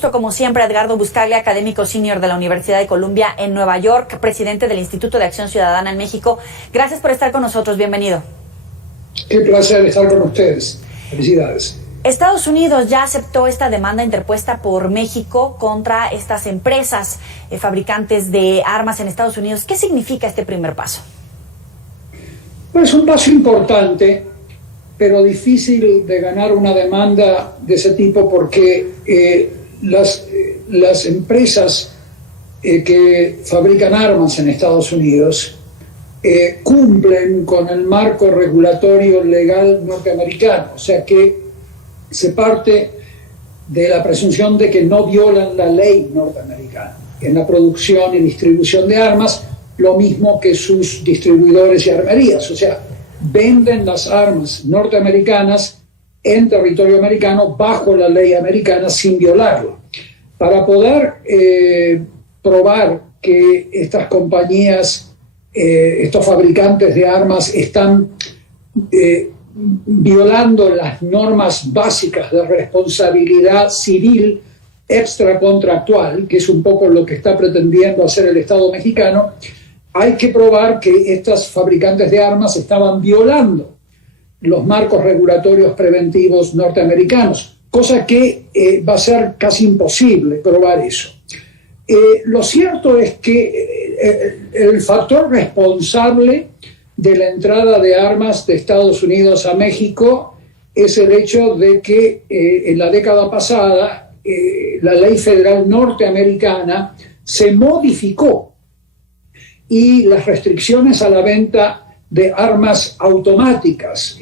Como siempre, Edgardo Buscaglia, académico senior de la Universidad de Columbia en Nueva York, presidente del Instituto de Acción Ciudadana en México. Gracias por estar con nosotros, bienvenido. Qué placer estar con ustedes. Felicidades. Estados Unidos ya aceptó esta demanda interpuesta por México contra estas empresas fabricantes de armas en Estados Unidos. ¿Qué significa este primer paso? Pues un paso importante, pero difícil de ganar una demanda de ese tipo porque las empresas que fabrican armas en Estados Unidos cumplen con el marco regulatorio legal norteamericano, o sea que se parte de la presunción de que no violan la ley norteamericana en la producción y distribución de armas, lo mismo que sus distribuidores y armerías, o sea, venden las armas norteamericanas en territorio americano bajo la ley americana sin violarlo. Para poder probar que estas compañías, estos fabricantes de armas están violando las normas básicas de responsabilidad civil extracontractual, que es un poco lo que está pretendiendo hacer el Estado mexicano, hay que probar que estas fabricantes de armas estaban violando los marcos regulatorios preventivos norteamericanos, cosa que va a ser casi imposible probar eso. Lo cierto es que el factor responsable de la entrada de armas de Estados Unidos a México es el hecho de que en la década pasada la ley federal norteamericana se modificó y las restricciones a la venta de armas automáticas,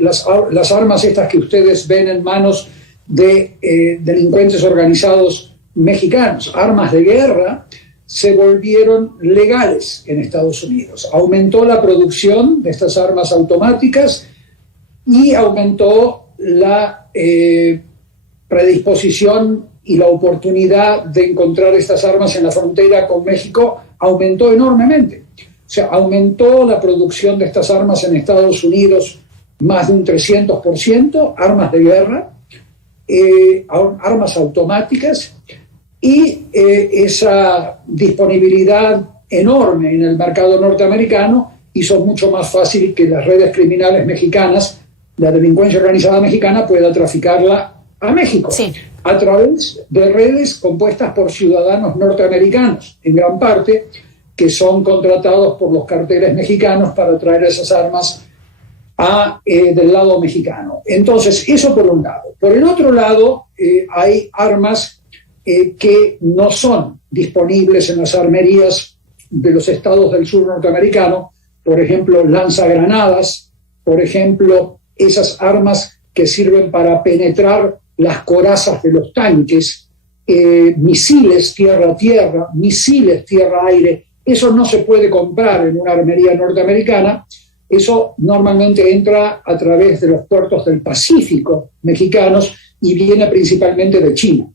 las armas estas que ustedes ven en manos de delincuentes organizados mexicanos, armas de guerra, se volvieron legales en Estados Unidos. Aumentó la producción de estas armas automáticas y aumentó la predisposición y la oportunidad de encontrar estas armas en la frontera con México aumentó enormemente. O sea, aumentó la producción de estas armas en Estados Unidos más de un 300%, armas de guerra, armas automáticas, y esa disponibilidad enorme en el mercado norteamericano hizo mucho más fácil que las redes criminales mexicanas, la delincuencia organizada mexicana, pueda traficarla a México. Sí. A través de redes compuestas por ciudadanos norteamericanos, en gran parte, que son contratados por los carteles mexicanos para traer esas armas del lado mexicano. Entonces, eso por un lado. Por el otro lado, hay armas que no son disponibles en las armerías de los estados del sur norteamericano, por ejemplo, lanzagranadas, por ejemplo, esas armas que sirven para penetrar las corazas de los tanques, misiles tierra-tierra, misiles tierra-aire. Eso no se puede comprar en una armería norteamericana. Eso normalmente entra a través de los puertos del Pacífico mexicanos y viene principalmente de China,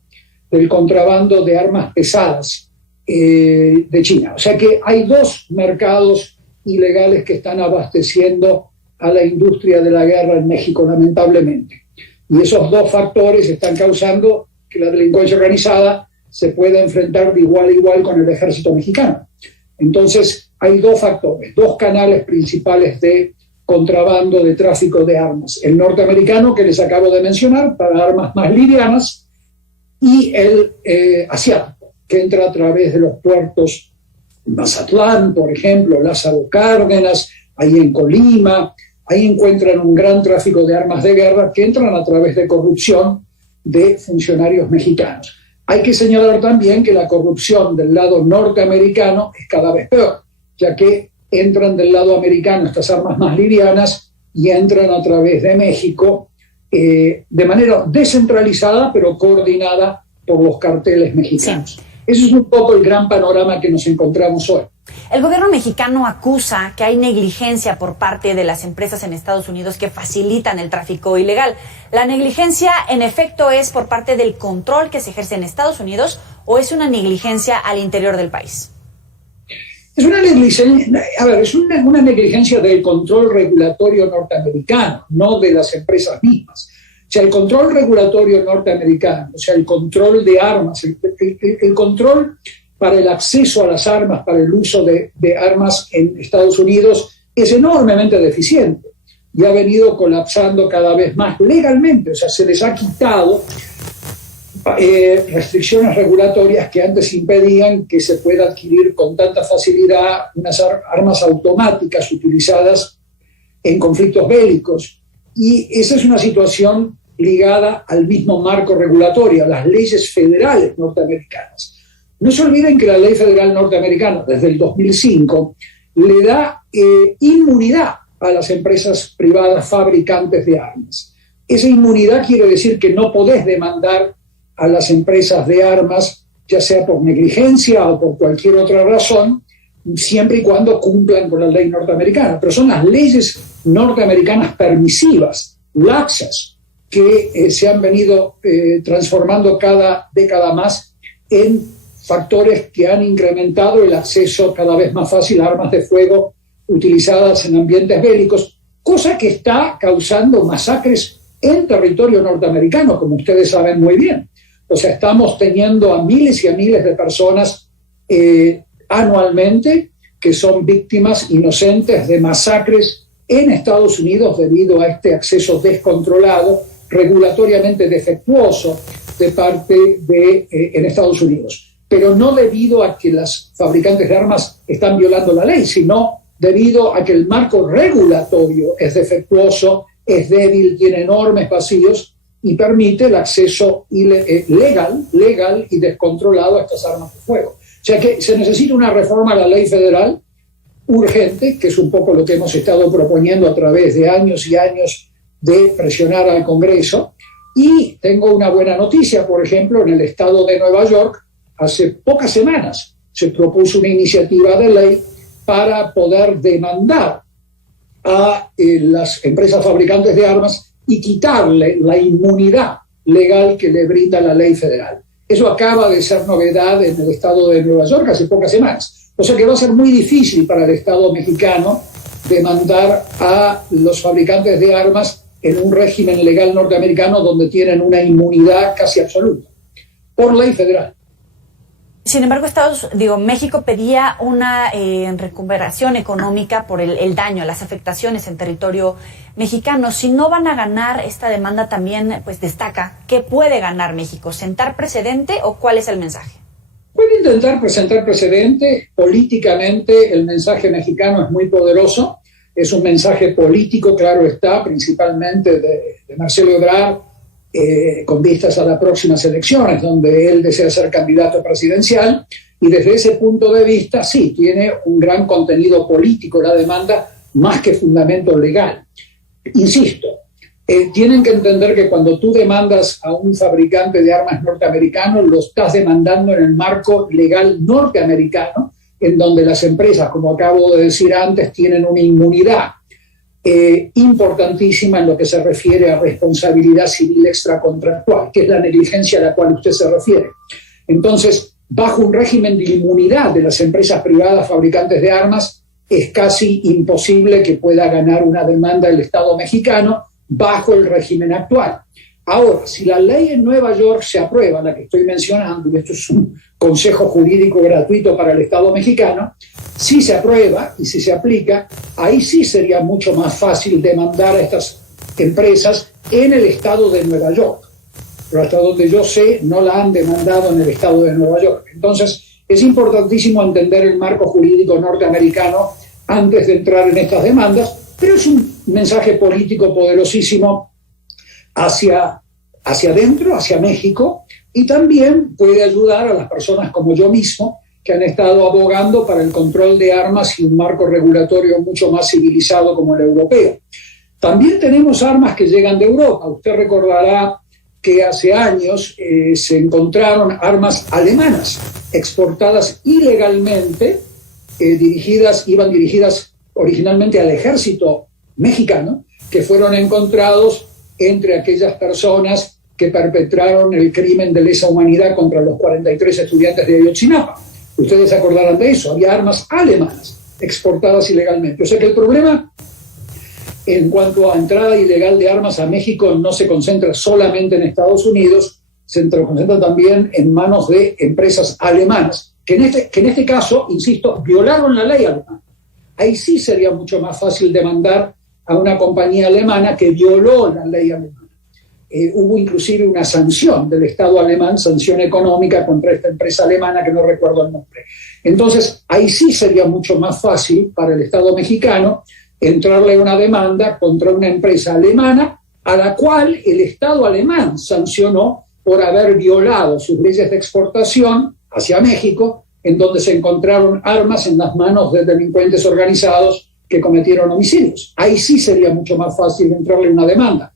del contrabando de armas pesadas de China. O sea que hay dos mercados ilegales que están abasteciendo a la industria de la guerra en México, lamentablemente. Y esos dos factores están causando que la delincuencia organizada se pueda enfrentar de igual a igual con el ejército mexicano. Entonces, hay dos factores, dos canales principales de contrabando, de tráfico de armas. El norteamericano, que les acabo de mencionar, para armas más livianas, y el asiático, que entra a través de los puertos Mazatlán, por ejemplo, Lázaro Cárdenas, ahí en Colima. Ahí encuentran un gran tráfico de armas de guerra que entran a través de corrupción de funcionarios mexicanos. Hay que señalar también que la corrupción del lado norteamericano es cada vez peor, ya que entran del lado americano estas armas más livianas y entran a través de México de manera descentralizada, pero coordinada por los carteles mexicanos. Sí. Eso es un poco el gran panorama que nos encontramos hoy. El gobierno mexicano acusa que hay negligencia por parte de las empresas en Estados Unidos que facilitan el tráfico ilegal. ¿La negligencia, en efecto, es por parte del control que se ejerce en Estados Unidos o es una negligencia al interior del país? Es una negligencia del control regulatorio norteamericano, no de las empresas mismas. sea, el control regulatorio norteamericano, o sea, el control de armas, el control para el acceso a las armas, para el uso de armas en Estados Unidos, es enormemente deficiente y ha venido colapsando cada vez más legalmente. O sea, se les ha quitado restricciones regulatorias que antes impedían que se pueda adquirir con tanta facilidad unas armas automáticas utilizadas en conflictos bélicos. Y esa es una situación ligada al mismo marco regulatorio, a las leyes federales norteamericanas. No se olviden que la ley federal norteamericana, desde el 2005, le da inmunidad a las empresas privadas fabricantes de armas. Esa inmunidad quiere decir que no podés demandar a las empresas de armas, ya sea por negligencia o por cualquier otra razón, siempre y cuando cumplan con la ley norteamericana. Pero son las leyes norteamericanas permisivas, laxas, que se han venido transformando cada década más en factores que han incrementado el acceso cada vez más fácil a armas de fuego utilizadas en ambientes bélicos, cosa que está causando masacres en territorio norteamericano, como ustedes saben muy bien. O sea, estamos teniendo a miles y a miles de personas anualmente que son víctimas inocentes de masacres en Estados Unidos debido a este acceso descontrolado, regulatoriamente defectuoso de parte en Estados Unidos. Pero no debido a que las fabricantes de armas están violando la ley, sino debido a que el marco regulatorio es defectuoso, es débil, tiene enormes vacíos y permite el acceso legal y descontrolado a estas armas de fuego. O sea que se necesita una reforma a la ley federal urgente, que es un poco lo que hemos estado proponiendo a través de años y años de presionar al Congreso. Y tengo una buena noticia, por ejemplo, en el estado de Nueva York, hace pocas semanas se propuso una iniciativa de ley para poder demandar a las empresas fabricantes de armas y quitarle la inmunidad legal que le brinda la ley federal. Eso acaba de ser novedad en el estado de Nueva York hace pocas semanas. O sea que va a ser muy difícil para el Estado mexicano demandar a los fabricantes de armas en un régimen legal norteamericano donde tienen una inmunidad casi absoluta por ley federal. Sin embargo, México pedía una recuperación económica por el daño, las afectaciones en territorio mexicano. Si no van a ganar esta demanda, también pues destaca ¿qué puede ganar México? ¿Sentar precedente o cuál es el mensaje? Puede intentar presentar precedente. Políticamente el mensaje mexicano es muy poderoso. Es un mensaje político, claro está, principalmente de Marcelo Ebrard, con vistas a las próximas elecciones, donde él desea ser candidato presidencial, y desde ese punto de vista, sí, tiene un gran contenido político la demanda, más que fundamento legal. Insisto, tienen que entender que cuando tú demandas a un fabricante de armas norteamericano, lo estás demandando en el marco legal norteamericano, en donde las empresas, como acabo de decir antes, tienen una inmunidad importantísima en lo que se refiere a responsabilidad civil extracontractual, que es la negligencia a la cual usted se refiere. Entonces, bajo un régimen de inmunidad de las empresas privadas fabricantes de armas, es casi imposible que pueda ganar una demanda el Estado mexicano bajo el régimen actual. Ahora, si la ley en Nueva York se aprueba, la que estoy mencionando, y esto es un consejo jurídico gratuito para el Estado mexicano, si se aprueba y si se aplica, ahí sí sería mucho más fácil demandar a estas empresas en el Estado de Nueva York. Pero hasta donde yo sé, no la han demandado en el Estado de Nueva York. Entonces, es importantísimo entender el marco jurídico norteamericano antes de entrar en estas demandas, pero es un mensaje político poderosísimo hacia adentro, hacia México, y también puede ayudar a las personas como yo mismo que han estado abogando para el control de armas y un marco regulatorio mucho más civilizado como el europeo. También tenemos armas que llegan de Europa. Usted recordará que hace años se encontraron armas alemanas exportadas ilegalmente, iban dirigidas originalmente al ejército mexicano, que fueron encontrados entre aquellas personas que perpetraron el crimen de lesa humanidad contra los 43 estudiantes de Ayotzinapa. Ustedes se acordarán de eso, había armas alemanas exportadas ilegalmente. O sea que el problema en cuanto a entrada ilegal de armas a México, no se concentra solamente en Estados Unidos, se concentra también en manos de empresas alemanas, que en este caso, insisto, violaron la ley alemana. Ahí sí sería mucho más fácil demandar a una compañía alemana que violó la ley alemana. Hubo inclusive una sanción del Estado alemán, sanción económica contra esta empresa alemana que no recuerdo el nombre. Entonces, ahí sí sería mucho más fácil para el Estado mexicano entrarle una demanda contra una empresa alemana a la cual el Estado alemán sancionó por haber violado sus leyes de exportación hacia México, en donde se encontraron armas en las manos de delincuentes organizados que cometieron homicidios. Ahí sí sería mucho más fácil entrarle una demanda.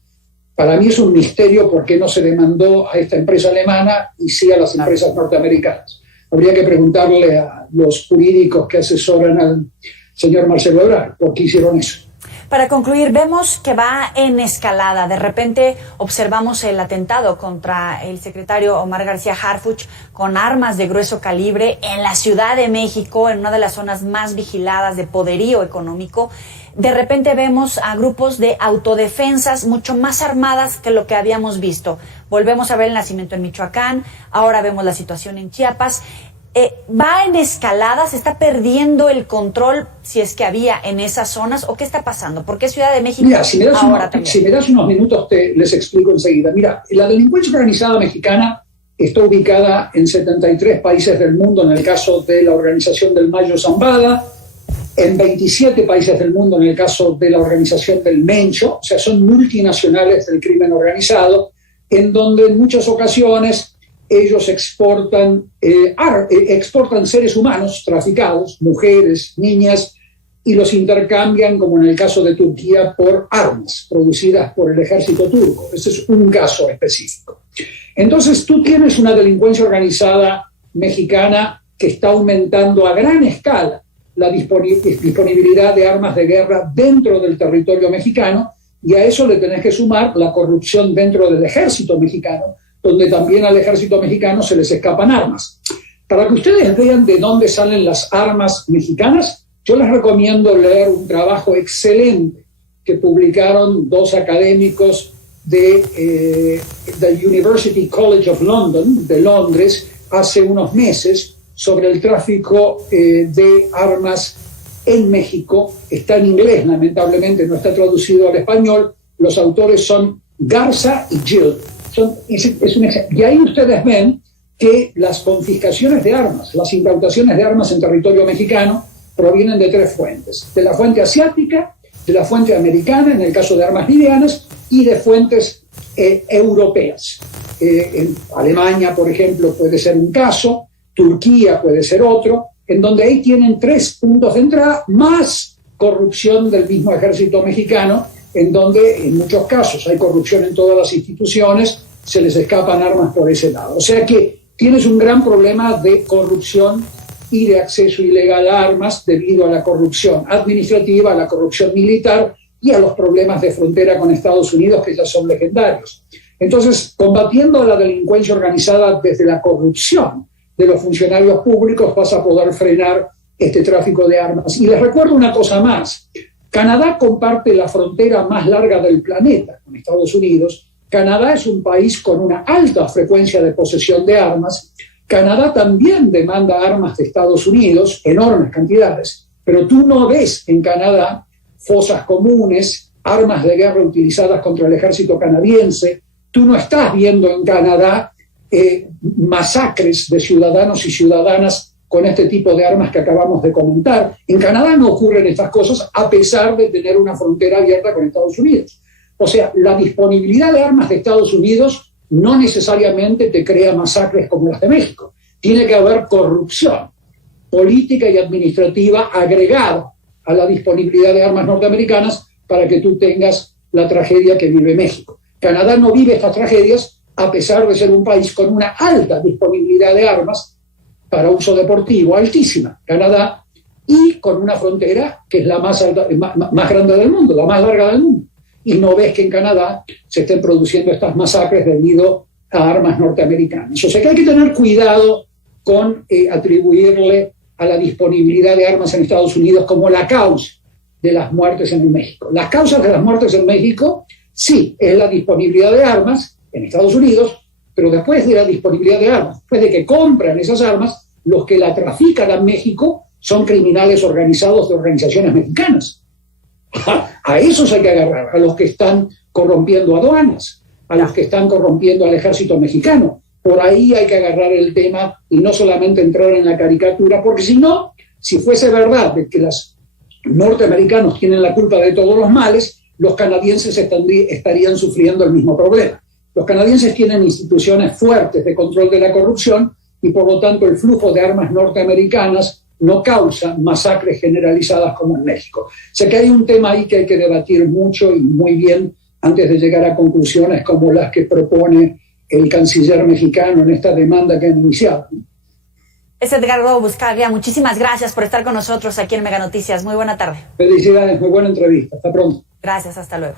Para mí es un misterio por qué no se demandó a esta empresa alemana y sí a las empresas norteamericanas. Habría que preguntarle a los jurídicos que asesoran al señor Marcelo Ebrard por qué hicieron eso. Para concluir, vemos que va en escalada. De repente observamos el atentado contra el secretario Omar García Harfuch con armas de grueso calibre en la Ciudad de México, en una de las zonas más vigiladas de poderío económico. De repente vemos a grupos de autodefensas mucho más armadas que lo que habíamos visto. Volvemos a ver el nacimiento en Michoacán, ahora vemos la situación en Chiapas. ¿Va en escalada? ¿Se está perdiendo el control, si es que había en esas zonas? ¿O qué está pasando? ¿Por qué Ciudad de México Mira, si me das unos minutos les explico enseguida. Mira, la delincuencia organizada mexicana está ubicada en 73 países del mundo, en el caso de la Organización del Mayo Zambada, en 27 países del mundo, en el caso de la Organización del Mencho, o sea, son multinacionales del crimen organizado, en donde en muchas ocasiones ellos exportan seres humanos traficados, mujeres, niñas, y los intercambian, como en el caso de Turquía, por armas producidas por el ejército turco. Ese es un caso específico. Entonces tú tienes una delincuencia organizada mexicana que está aumentando a gran escala la disponibilidad de armas de guerra dentro del territorio mexicano, y a eso le tenés que sumar la corrupción dentro del ejército mexicano, donde también al ejército mexicano se les escapan armas. Para que ustedes vean de dónde salen las armas mexicanas, yo les recomiendo leer un trabajo excelente que publicaron dos académicos de the University College of London, de Londres, hace unos meses, sobre el tráfico de armas en México. Está en inglés, lamentablemente, no está traducido al español. Los autores son Garza y Gill. Y ahí ustedes ven que las confiscaciones de armas, las incautaciones de armas en territorio mexicano provienen de tres fuentes: de la fuente asiática, de la fuente americana, en el caso de armas livianas, y de fuentes europeas. En Alemania, por ejemplo, puede ser un caso, Turquía puede ser otro, en donde ahí tienen tres puntos de entrada, más corrupción del mismo ejército mexicano, en donde en muchos casos hay corrupción en todas las instituciones, se les escapan armas por ese lado. O sea que tienes un gran problema de corrupción y de acceso ilegal a armas debido a la corrupción administrativa, a la corrupción militar y a los problemas de frontera con Estados Unidos, que ya son legendarios. Entonces, combatiendo a la delincuencia organizada desde la corrupción de los funcionarios públicos, vas a poder frenar este tráfico de armas. Y les recuerdo una cosa más. Canadá comparte la frontera más larga del planeta con Estados Unidos. Canadá es un país con una alta frecuencia de posesión de armas. Canadá también demanda armas de Estados Unidos, enormes cantidades, pero tú no ves en Canadá fosas comunes, armas de guerra utilizadas contra el ejército canadiense. Tú no estás viendo en Canadá masacres de ciudadanos y ciudadanas con este tipo de armas que acabamos de comentar. En Canadá no ocurren estas cosas a pesar de tener una frontera abierta con Estados Unidos. O sea, la disponibilidad de armas de Estados Unidos no necesariamente te crea masacres como las de México. Tiene que haber corrupción política y administrativa agregada a la disponibilidad de armas norteamericanas para que tú tengas la tragedia que vive México. Canadá no vive estas tragedias a pesar de ser un país con una alta disponibilidad de armas para uso deportivo, altísima, Canadá, y con una frontera que es la más grande del mundo, la más larga del mundo. Y no ves que en Canadá se estén produciendo estas masacres debido a armas norteamericanas. O sea que hay que tener cuidado con atribuirle a la disponibilidad de armas en Estados Unidos como la causa de las muertes en México. Las causas de las muertes en México, sí, es la disponibilidad de armas en Estados Unidos, pero después de la disponibilidad de armas, después de que compran esas armas, los que la trafican a México son criminales organizados de organizaciones mexicanas. A esos hay que agarrar, a los que están corrompiendo aduanas, a los que están corrompiendo al ejército mexicano. Por ahí hay que agarrar el tema y no solamente entrar en la caricatura, porque si no, si fuese verdad de que los norteamericanos tienen la culpa de todos los males, los canadienses estarían sufriendo el mismo problema. Los canadienses tienen instituciones fuertes de control de la corrupción y por lo tanto el flujo de armas norteamericanas no causa masacres generalizadas como en México. O sea que hay un tema ahí que hay que debatir mucho y muy bien antes de llegar a conclusiones como las que propone el canciller mexicano en esta demanda que han iniciado. Es Edgardo Buscaglia, muchísimas gracias por estar con nosotros aquí en Mega Noticias. Muy buena tarde. Felicidades, muy buena entrevista. Hasta pronto. Gracias, hasta luego.